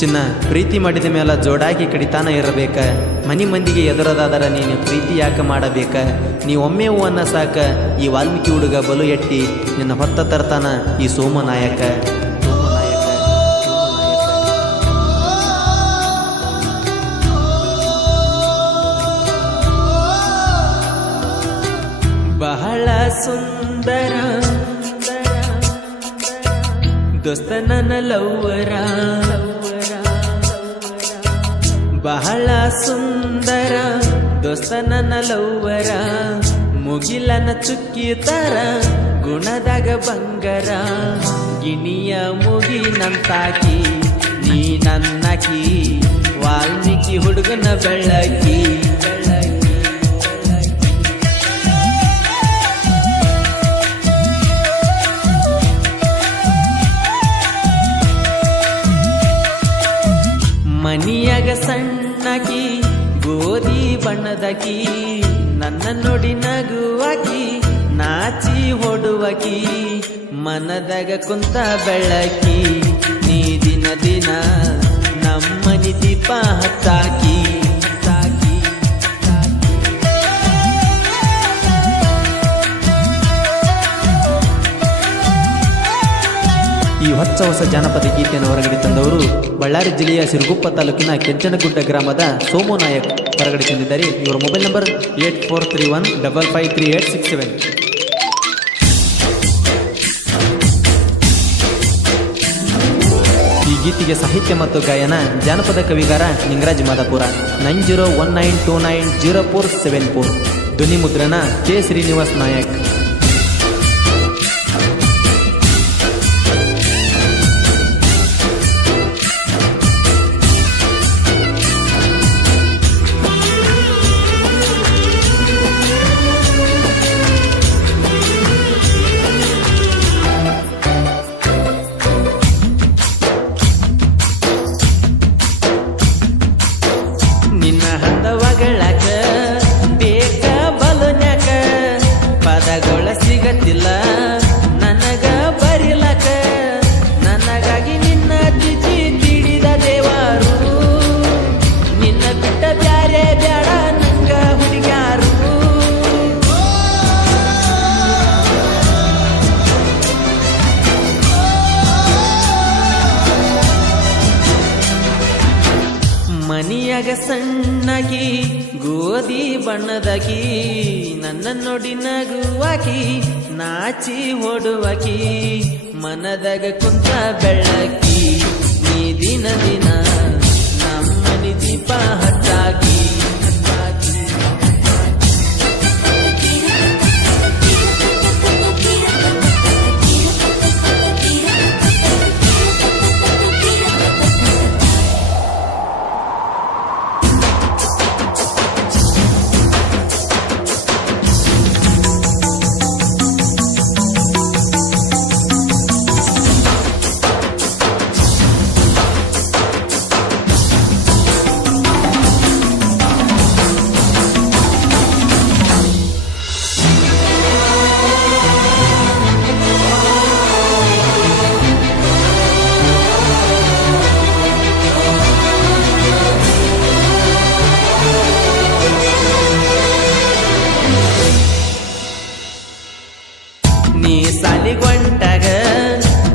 ಚಿನ್ನ ಪ್ರೀತಿ ಮಾಡಿದ ಮೇಲೆ ಜೋಡಾಗಿ ಕಡಿತಾನ ಇರಬೇಕ. ಮನಿ ಮಂದಿಗೆ ಎದುರದಾದರ ನೀನು ಪ್ರೀತಿ ಯಾಕೆ ಮಾಡಬೇಕ. ನೀ ಒಮ್ಮೆ ಹೂವನ್ನ ಸಾಕ, ಈ ವಾಲ್ಮೀಕಿ ಹುಡುಗ ಬಲು ಎಟ್ಟಿ ನಿನ್ನ ಹೊತ್ತ ತರ್ತಾನ ಈ ಸೋಮನಾಯಕ. ಬಹಳ ಸುಂದರ ದೋಸ್ತ ನನ್ನ ಲವ್ವರ, ಬಹಳ ಸುಂದರ ದೋಸ್ತ ನನ್ನ ಲವ್ವರ, ಮುಗಿಲನ ಚುಕ್ಕಿ ತರ ಗುಣದಾಗ ಬಂಗರ, ಗಿಣಿಯ ಮುಗಿನಂತಾಕಿ ನೀ ನನ್ನಕಿ, ವಾಲ್ಮೀಕಿ ಹುಡುಗನ ಬೆಳ್ಳಕಿ. ಮನಿಯಾಗ ಸಣ್ಣಕಿ ಗೋಧಿ ಬಣ್ಣದಕಿ, ನನ್ನ ನೋಡಿ ನಗುವಾಕಿ ನಾಚಿ ಹೊಡುವಕಿ, ಮನದಾಗ ಕುಂತ ಬೆಳಕಿ ನೀ ದಿನ ದಿನ ನಮ್ಮನಿ ದೀಪ ಹತ್ತಾಕಿ. ಈ ಹೊಸ ಜಾನಪದ ಗೀತೆಯನ್ನು ಹೊರಗಡೆ ತಂದವರು ಬಳ್ಳಾರಿ ಜಿಲ್ಲೆಯ ಸಿರುಗುಪ್ಪ ತಾಲೂಕಿನ ಕೆಂಚನಗುಡ್ಡ ಗ್ರಾಮದ ಸೋಮು ನಾಯಕ್ ಹೊರಗಡೆ ತಂದಿದ್ದಾರೆ. ಇವರ ಮೊಬೈಲ್ ನಂಬರ್ 8431553867. ಈ ಗೀತೆಗೆ ಸಾಹಿತ್ಯ ಮತ್ತು ಗಾಯನ ಜಾನಪದ ಕವಿಗಾರ ನಿಂಗರಾಜ್ ಮಾದಾಪುರ. 9019290474. ಧ್ವನಿ ಮುದ್ರಣ ಕೆ ಶ್ರೀನಿವಾಸ್ ನಾಯಕ್. ನಿನ್ನ ಹಂದವಗಳಕ ಬೇಕ ಬಲನ್ಯಾಕ, ಪದಗಳ ಸಿಗತಿಲ್ಲ ನನಗ ಬರಿಲಕ, ನನಗಾಗಿ ನಿನ್ನ ತಿಥಿ ತಿಳಿದ ದೇವಾರು, ನಿನ್ನ ಬಿಟ್ಟ ಬ್ಯಾರೆ ಬ್ಯಾಡ ನಂಗ ಹುಡುಗ್ಯಾರು. ಮನಿಯಾಗ ಸಣ್ಣಕಿ ಗೋಧಿ ಬಣ್ಣದಕಿ, ನನ್ನ ನೋಡಿ ನಗುವಾಕಿ ನಾಚಿ ಹೊಡುವಕಿ, ಮನದಾಗ ಕುಂತ ಬೆಳ್ಳಕಿ ನೀ ದಿನ ದಿನ ನಮ್ಮನಿ ದೀಪ ಹತ್ತಾಕಿ. ನೀ ಸಾಲಿಗೊಂಟಾಗ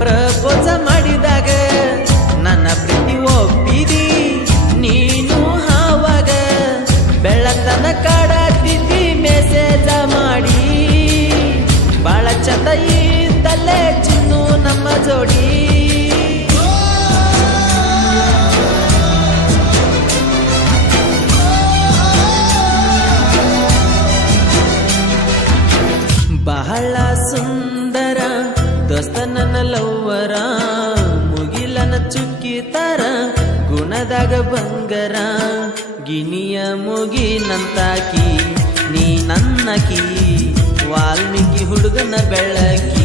ಪ್ರಪೋಸ ಮಾಡಿದಾಗ ನನ್ನ ಪ್ರೀತಿ ಒಪ್ಪಿದಿ ನೀನು, ಹಾವಾಗ ಬೆಳತನ ಕಾಡಾತಿದ್ದಿ ಮೆಸೇಜ ಮಾಡಿ, ಬಾಳ ಚಂದ ಇದ್ದಲ್ಲೇ ಚಿನ್ನು ನಮ್ಮ ಜೋಡಿ. ಬಹಳ ಸುಂದರ ದೋಸ್ತ ನನ್ನ ಲವ್ವರ, ಮುಗಿಲನ ಚುಕ್ಕಿ ತರ ಗುಣದಾಗ ಬಂಗರ, ಗಿಣಿಯ ಮುಗಿನಂತಾಕಿ ನೀ ನನ್ನಕಿ, ವಾಲ್ಮೀಕಿ ಹುಡುಗನ ಬೆಳಕಿ.